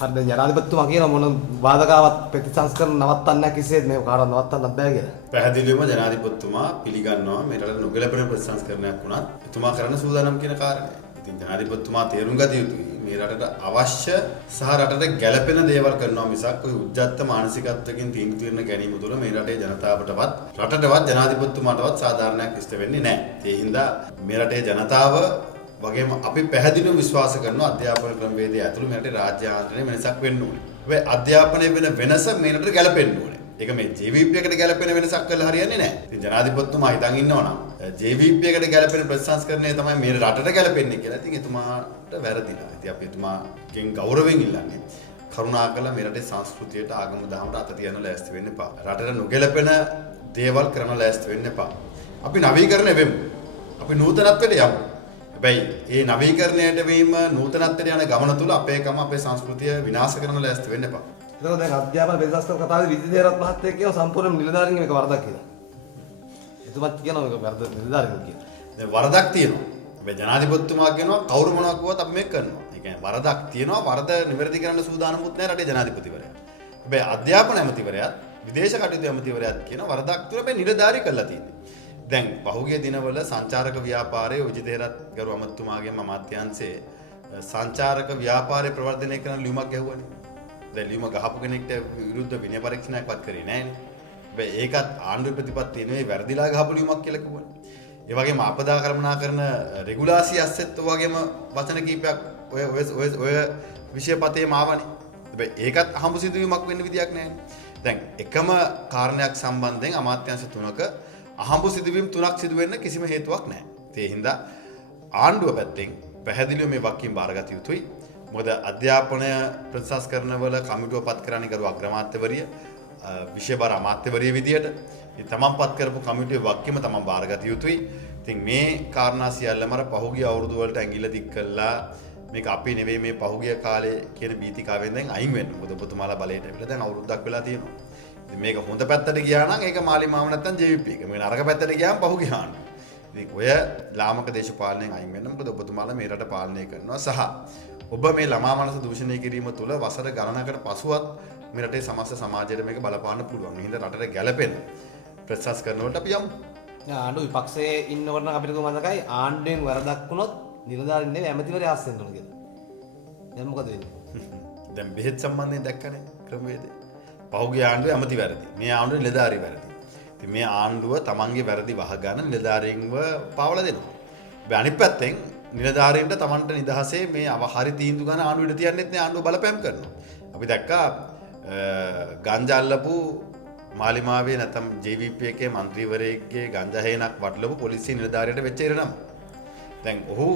හරිද ජනාධිපතිතුමා කියන මොන බාධකාවත් ප්‍රතිසංස්කරණ නවත්තන්න කිසිසේත් මේක කාටවත් නවත්තන්නත් බෑ කියලා. පැහැදිලිවම ජනාධිපතිතුමා පිළිගන්නවා මේ රට නොගැලපෙන ප්‍රතිසංස්කරණයක් වුණත් එතුමා කරන්න සූදානම් කියන කාරණය. ඉතින් ජනාධිපතිතුමා තේරුම් ගත යුතුයි මේ රටට අවශ්‍ය සහ රටට ගැළපෙන දේවල් කරනවා මිසක් ඔය උද්දච්ච මානසිකත්වකින් තීන්දුව ගැනීම තුළ මේ රටේ ජනතාවටවත් රටටවත් ජනාධිපතිතුමාටවත් සාධාරණයක් ඉෂ්ට වෙන්නේ නැහැ. ඒ හින්දා මේ රටේ ජනතාව වගේම අපි පැහැදිලිව විශ්වාස කරන අධ්‍යාපන ක්‍රමවේදය ඇතුළු මේ රටේ රාජ්‍ය ආයතනයේ වෙනසක් වෙන්න ඕනේ. හැබැයි අධ්‍යාපනයේ වෙන වෙනස මේ රටට ගැලපෙන්න ඕනේ. ඒක මේ JVP එකට ගැලපෙන වෙනසක් කරලා හරියන්නේ නැහැ. ඉතින් ජනාධිපතිතුමා හිතන් ඉන්නවා නම් JVP එකට ගැලපෙන ප්‍රතිසංස්කරණය තමයි මේ රටට ගැලපෙන්නේ කියලා. ඉතින් එතුමාට වැරදිලා. ඉතින් අපි එතුමාගෙන් ගෞරවයෙන් ඉල්ලන්නේ කරුණාකරලා මේ රටේ සංස්කෘතියට ආගම දහමට අත තියන්න ලෑස්ති වෙන්න එපා. රටට නොගැලපෙන දේවල් කරන්න ලෑස්ති වෙන්න එපා. අපි නවීකරණය වෙමු. අපි නූතනත්වයට යමු. හැබැයි මේ නවීකරණයට වීම නූතනත්වයට යන ගමන තුල අපේකම අපේ සංස්කෘතිය විනාශ කරන ලෑස්ති වෙන්න එපා. ඒක දැන් අධ්‍යාපන ප්‍රතිසංස්කරණ කතාවේ විද්‍යාරත් මහත්තයා කියනවා සම්පූර්ණ නිලධාරීන්ගේ මේක වරදක් කියලා. එතුමත් කියනවා මේක වරද නිලධාරීන් කියලා. දැන් වරදක් තියෙනවා. හැබැයි ජනාධිපතිතුමා කියනවා කවුරු මොනවා කිව්වත් අපි මේක කරනවා. ඒ කියන්නේ වරදක් තියෙනවා වරද නිවැරදි කරන්න සූදානම්ුත් නැහැ රටේ ජනාධිපතිවරයා. හැබැයි අධ්‍යාපන ඇමතිවරයාත් විදේශ කටයුතු ඇමතිවරයාත් කියන වරදක් තුන මේ නිලධාරී කරලා තියෙන්නේ. දැන් පහුගිය දිනවල සංචාරක ව්‍යාපාරයේ විජිතේරත් ගරු අමතුමාගේ අමාත්‍යාංශයේ සංචාරක ව්‍යාපාරය ප්‍රවර්ධනය කරන ලියුමක් ගැහුවානේ. දැන් ලියුම ගහපු කෙනෙක්ට විරුද්ධ විනය පරීක්ෂණයක්වත් කරේ නැහැනේ. හැබැයි ඒකත් ආණ්ඩුවේ ප්‍රතිපත්තිය නෙවෙයි වැරදිලා ගහපු ලියුමක් කියලා කිව්වනේ. ඒ වගේම අපදා කළමනාකරන රෙගුලාසි අස්සෙත් වගේම වචන කීපයක් ඔය විෂයපතේම ආවනේ. හැබැයි ඒකත් අහඹු සිදුවීමක් වෙන්න විදියක් නැහැනේ. දැන් එකම කාරණයක් සම්බන්ධයෙන් අමාත්‍යාංශ තුනක අහඹු සිදුවීම් තුනක් සිදු වෙන්න කිසිම හේතුවක් නැහැ. ඒ හින්දා ආණ්ඩුව පැත්තෙන් පැහැදිලිව මේ වක්කීම් බාරගත යුතුයි. මොකද අධ්‍යාපනය ප්‍රතිසංස්කරණ වල කමිටුව පත් කරන්නේ ගරු අග්‍රාමාත්‍යවරිය විෂයබර අමාත්‍යවරිය විදියට. ඉතින් තමන් පත් කරපු කමිටුවේ වක්කීම තමන් බාරගත යුතුයි. ඉතින් මේ කාරණා සියල්ලම අර පහුගිය අවුරුදු වලට ඇඟිල්ල දික් කළා මේක අපි නෙවෙයි මේ පහුගිය කාලේ කියන බීතිකාවෙන් දැන් අයින් වෙන්න. මොකද ඔබතුමාලා බලයට ඇවිල්ලා දැන් අවුරුද්දක් වෙලා තියෙනවා. මේක හොඳ පැත්තට ගියා නම් ඒක මාලිමාව නැත්තම් JVP එක. මේක නරක පැත්තට ගියාම පහුගිය ආණ්ඩුව. ඉතින් ඔය ලාමක දේශපාලනයෙන් අයින් වෙන්න මොකද ඔබතුමාලා මේ රට පාලනය කරනවා සහ ඔබ මේ ළමා මනස දූෂණය කිරීම තුළ වසර ගණනකට පසුවත් මේ රටේ සමස්ත සමාජයට මේක බලපාන්න පුළුවන්. මේ හින්දා රටට ගැළපෙන ප්‍රතිසංස්කරණ වලට අපි යමු. ආණ්ඩුව විපක්ෂයේ ඉන්නකොට නම් අපිට කොහොමදකයි ආණ්ඩුවෙන් වරදක් වුණොත් නිලධාරීන් නෙවෙයි ඇමතිවරයා ආස්සෙන් උන කියලා. දැන් මොකද වෙන්නේ? දැන් බෙහෙත් සම්බන්ධයෙන් දැක්කනේ ක්‍රමවේදය. පහුගිය ආණ්ඩුවේ ඇමති වැරදි. මේ ආණ්ඩුවේ නිලධාරී වැරදි. ඉතින් මේ ආණ්ඩුව තමන්ගේ වැරදි වහගන්න නිලධාරීන්ව පාවලා දෙනවා. හැබැයි අනිත් පැත්තෙන් නිලධාරීන්ට තමන්ට නිදහසේ මේ හරි තීන්දුව ගන්න ආණ්ඩුවට තියන්නෙත් නෑ ආණ්ඩුව බලපෑම් කරනවා. අපි දැක්කා ගංජා අල්ලපු මාලිමාවේ නැත්නම් JVP එකේ മന്ത്രിවරයෙක්ගේ ගංජා හේනක් වටලපු පොලිසිය නිලධාරියට වෙච්ච ඉරණම. දැන් ඔහු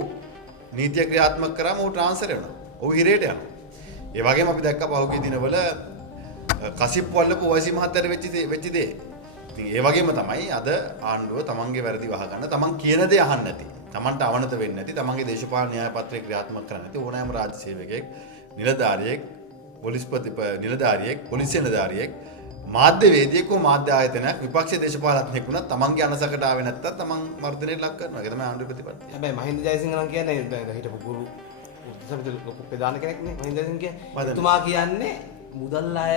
නීතිය ක්‍රියාත්මක කරාම ඔහු ට්‍රාන්ස්ෆර් වෙනවා. ඔහු හිරේට යනවා. ඒ වගේම අපි දැක්කා පහුගිය දිනවල කසිප්පු වල්ලපු OIC මහත්තයාට වෙච්ච දේ. ඉතින් ඒ වගේම තමයි අද ආණ්ඩුව තමන්ගේ වැරදි වහගන්න තමන් කියන දේ අහන්න නැති. තමන්ට අවනත වෙන්නේ නැති. තමන්ගේ දේශපාලන න්‍යාය පත්‍රය ක්‍රියාත්මක කරන්නේ නැති ඕනෑම රාජ්‍ය සේවකයෙක්, නිලධාරියෙක්, නිලධාරියෙක්, පොලිසිය නිලධාරියෙක්, මාධ්‍යවේදියෙක් හෝ මාධ්‍ය ආයතනයක් විපක්ෂ දේශපාලනඥයෙක් වුණත් තමන්ගේ අනසකට ආවේ නැත්තම් තමන් මර්ධනයට ලක් කරනවා. ඒක තමයි ආණ්ඩුවේ ප්‍රතිපත්තිය. හැබැයි මහින්ද ජයසිංහ නම් කියන්නේ හිටපු ගුරු උත්සවද ලොකු ප්‍රධාන කෙනෙක් නේ මහින්ද ජයසිංහ කියන්නේ. එතුමා කියන්නේ මුදල් අය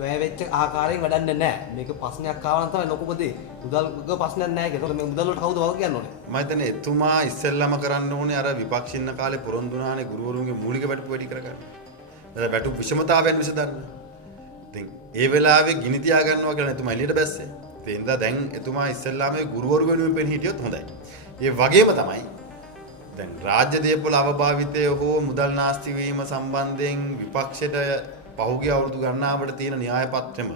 වැය වෙච්ච ආකාරයෙන් වැඩන්නේ නැහැ. මේක ප්‍රශ්නයක් ආව නම් තමයි ලොකුම දේ. මුදල්ක ප්‍රශ්නයක් නැහැ කියලා. ඒක මේ මුදල් වලට කවුද වග කියන්නේ ඕනේ? මම හිතන්නේ එතුමා ඉස්සෙල්ලාම කරන්න ඕනේ අර විපක්ෂින්න කාලේ පොරොන්දුනානේ ගුරුවරුන්ගේ මූලික වැටුප් වැඩි කරගන්න. දැන් වැටුප් විෂමතාවයන් විසඳන්න. ඉතින් ඒ වෙලාවේ ගිනි තියා ගන්නවා කියලා එතුමා එළියට බැස්සේ. ඒ හින්දා දැන් එතුමා ඉස්සෙල්ලාම ගුරුවරු වෙනුවෙන් පෙනී හිටියොත් හොඳයි. ඒ වගේම තමයි දැන් රාජ්‍ය දේපොළ අවභාවිතය හෝ මුදල් නාස්ති වීම සම්බන්ධයෙන් විපක්ෂයට පහුගිය අවුරුදු ගණනාවට තියෙන න්‍යාය පත්‍රෙම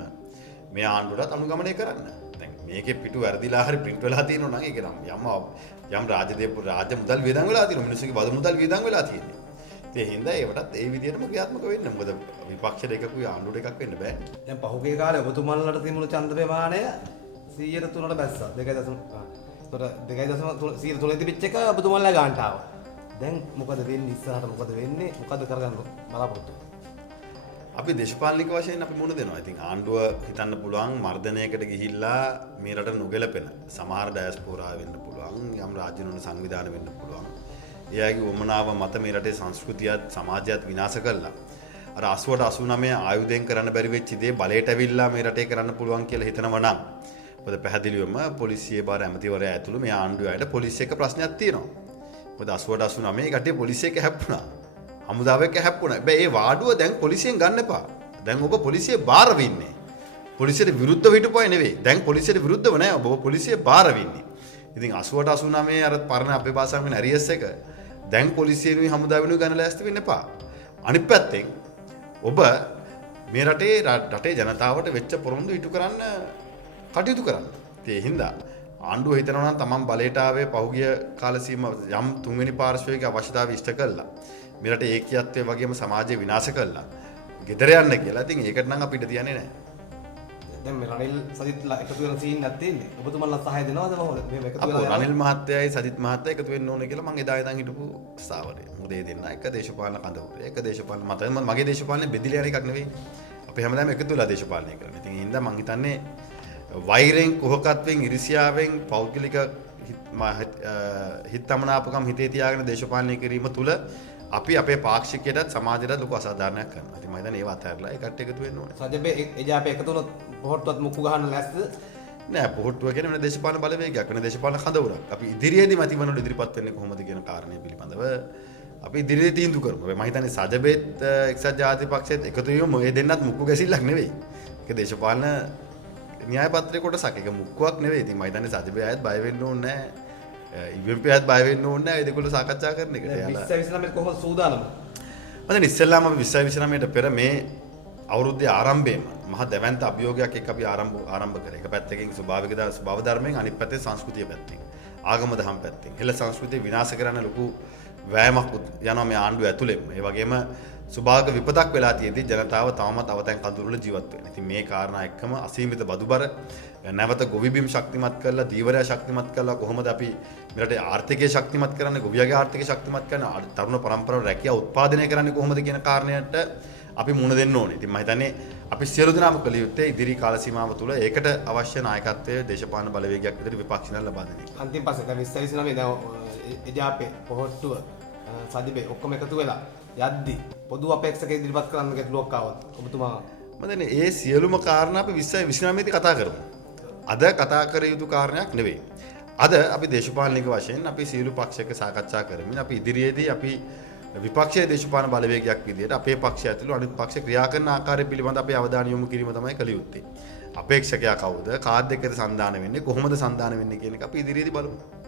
මේ ආණ්ඩුවටත් අනුගමනය කරන්න. දැන් මේකේ පිටු වැරදිලා හරි print වෙලා තියෙනවා නම් ඒක නම් යම් රාජ්‍ය මුදල් වියදම් වෙලා තියෙනවා. මිනිස්සුගේ බදු මුදල් වියදම් වෙලා තියෙනවා. ඒ හින්දා ඒවටත් ඒ විදිහටම ක්‍රියාත්මක වෙන්න. මොකද විපක්ෂයට එකකුයි ආණ්ඩුවට එකක් වෙන්න බෑ. දැන් පහුගිය කාලේ ඔබතුමන්ලට තිබුණු ඡන්ද ප්‍රමාණය 103ට බැස්සා. 2.3 තිබිච්ච එක ඔබතුමන්ලා ගන්නට ආවා. දැන් මොකද වෙන්නේ ඉස්සරහට මොකද වෙන්නේ? මොකද කරගන්න බලාපොරොත්තු? අපි දේශපාලනික වශයෙන් අපි මුණ දෙනවා. ඉතින් ආණ්ඩුව හිතන්න පුළුවන් මර්ධනයකට ගිහිල්ලා මේ රට නොගැලපෙන සමහර ඩයස්පෝරා වෙන්න පුළුවන්, යම් රාජ්‍යනෝන සංවිධාන වෙන්න පුළුවන්. එයාගේ වමනාව මත මේ රටේ සංස්කෘතියත් සමාජයත් විනාශ කළා. අර 80ට 89 ආයුධයෙන් කරන්න බැරි වෙච්ච දේ බලයට ඇවිල්ලා මේ රටේ කරන්න පුළුවන් කියලා හිතනවා නම් මොකද පැහැදිලිවම පොලිසිය බාර ඇමතිවරයා ඇතුළු මේ ආණ්ඩුවයට පොලිසිය එක ප්‍රශ්නයක් තියෙනවා. මොකද 80ට 89 කට්ටිය පොලිසිය එක හැප්පුණා. හමුදාව එක හැප්පුණා. හැබැයි ඒ වාඩුව දැන් පොලිසියෙන් ගන්න එපා. දැන් ඔබ පොලිසිය බාර වෙන්නේ. පොලිසියට විරුද්ධව හිටපුවා නෙවෙයි. දැන් පොලිසියට විරුද්ධව නෑ ඔබ පොලිසිය බාර වෙන්නේ. ඉතින් 80ට 89 අර පරණ අපේ භාෂාවෙන් වෙන ඇරියස් එක දැන් පොලිසියෙනුයි හමුදාවෙනුයි ගන්න ලෑස්ති වෙන්න එපා. අනිත් පැත්තෙන් ඔබ මේ රටේ ජනතාවට වෙච්ච පොරොන්දු ඉටු කරන්න කටයුතු කරන්න. ඒ හින්දා ආණ්ඩුව හිතනවා නම් තමන් බලයට ආවේ පහුගිය කාල සීමාව යම් තුන්වෙනි පාර්ශ්වයක අවශ්‍යතාවය ඉෂ්ට කළා. මේ රටේ ඒකීයත්වය වගේම සමාජය විනාශ කළා. ගෙදර යන්න කියලා. ඉතින් ඒකට නම් අපිට තියන්නේ නැහැ. දැන් මේ රනිල් සජිත්ලා එකතු වෙන සීන් එකක් තියෙන්නේ. ඔබතුමන්ලා සහාය දෙනවද මොකද? මේ එකතු අපෝ වෙලා රනිල් මහත්තයයි සජිත් මහත්තයා එකතු වෙන්න ඕනේ කියලා මම එදා ඉඳන් හිටපු ස්ථාවරය. මොකද ඒ දෙන්නා එක දේශපාලන කඳවුරේ. එක දේශපාලන මගේ දේශපාලනේ බෙදිලා යන එකක් නෙවෙයි. අපි හැමදාම එකතු වෙලා දේශපාලනය කරන්නේ. ඉතින් ඒ හින්දා මම හිතන්නේ වෛරෙන් කුහකත්වෙන් ඉරිසියාවෙන් පෞද්ගලික හිතමනාපකම් හිතේ තියාගෙන දේශපාලනය කිරීම තුළ අපි අපේ පාක්ෂිකයටත් සමාජයටත් ලොකු අසාධාරණයක් කරනවා. ඉතින් මම හිතන්නේ ඒව අතහැරලා ඒකට එකතු වෙන්න ඕනේ. සජබේ එජාපේ එකතු වුණොත් පොහොට්ටුවත් මුක්කු ගහන්න ලෑස්තිද? නෑ පොහොට්ටුව කියන්නේ වෙන දේශපාලන බලවේගයක් වෙන දේශපාලන කඳවුරක්. අපි ඉදිරියේදී මතිවරණවල ඉදිරිපත් වෙන්නේ කොහොමද කියන කාරණේ පිළිබඳව අපි ඉදිරියේ තීන්දුව කරමු. මම හිතන්නේ සජබේත් එක්සත් ජාතික පක්ෂයේත් එකතු වීම මේ දෙන්නත් මුක්කු ගැසිල්ලක් නෙවෙයි. ඒක දේශපාලන න්‍යාය පත්‍රයේ කොටසක්. ඒක මුක්කුවක් නෙවෙයි. ඉතින් මම හිතන්නේ සජබේ අයත් බය වෙන්න ඕනේ නෑ. ඉවෙම්පි අයත් බය වෙන්න ඕනේ නෑ. ඒ දෙකොල්ල සාකච්ඡා කරන එකට. 2029 කොහොමද සූදානම? මම දැන් ඉස්සෙල්ලාම අපි 2029ට පෙර මේ අවුරුද්දේ ආරම්භයේම මහා දැවැන්ත අභියෝගයක් එක්ක අපි ආරම්භ කරේ. එක පැත්තකින් ස්වභාවික ස්වභාව ධර්මයෙන් අනිත් පැත්තේ සංස්කෘතිය පැත්තෙන්. ආගම දහම් පැත්තෙන්. හෙළ සංස්කෘතිය විනාශ කරන්න ලොකු වෑයමක් යනවා මේ ආණ්ඩුව ඇතුළෙම. ඒ වගේම සුභාග විපතක් වෙලා තියෙද්දි ජනතාව තවමත් අවතැන් කඳුරුවල ජීවත් වෙනවා. ඉතින් මේ කාරණා එක්කම අසීමිත බදුබර නැවත ගොවිබිම් ශක්තිමත් කරලා දීවරය ශක්තිමත් කරලා කොහොමද අපි මේ රටේ ආර්ථිකය ශක්තිමත් කරන්නේ ගොවියාගේ ආර්ථිකය ශක්තිමත් කරන තරුණ පරම්පරාව රැකියාව උත්පාදනය කරන්නේ කොහොමද කියන කාරණයට අපි මුණ දෙන්න ඕනේ. ඉතින් මම හිතන්නේ අපි සියලු දෙනාම කළ යුත්තේ ඉදිරි කාල සීමාව තුළ ඒකට අවශ්‍ය නායකත්වයේ දේශපාලන බලවේගයක් විදිහට විපක්ෂණල් ලබා දෙන එක. අන්තිම පස්සේ දැන් 2029 දැන් එජාපේ පොහොට්ටුව සජබේ ඔක්කොම එකතු වෙලා යද්දි පොදු අපේක්ෂක ඉදිරිපත් කරන්න ගැටලුවක් ආවොත් ඔබතුමා මම දන්නේ ඒ සියලුම කාරණා අපි 2029 දී කතා කරමු. අද කතා කර යුතු කාරණයක් නෙවෙයි. අද අපි දේශපාලනික වශයෙන් අපි සියලු පක්ෂයක සාකච්ඡා කරමින් අපි ඉදිරියේදී අපි විපක්ෂයේ දේශපාලන බලවේගයක් විදිහට අපේ පක්ෂය ඇතුළු අනිත් පක්ෂ ක්‍රියා කරන ආකාරය පිළිබඳ අපේ අවධානය යොමු කිරීම තමයි කළ යුත්තේ. අපේක්ෂකයා කවුද? කාත් එක්කද සන්දාන වෙන්නේ? කොහොමද සන්දාන වෙන්නේ කියන එක අපි ඉදිරියේදී බලමු.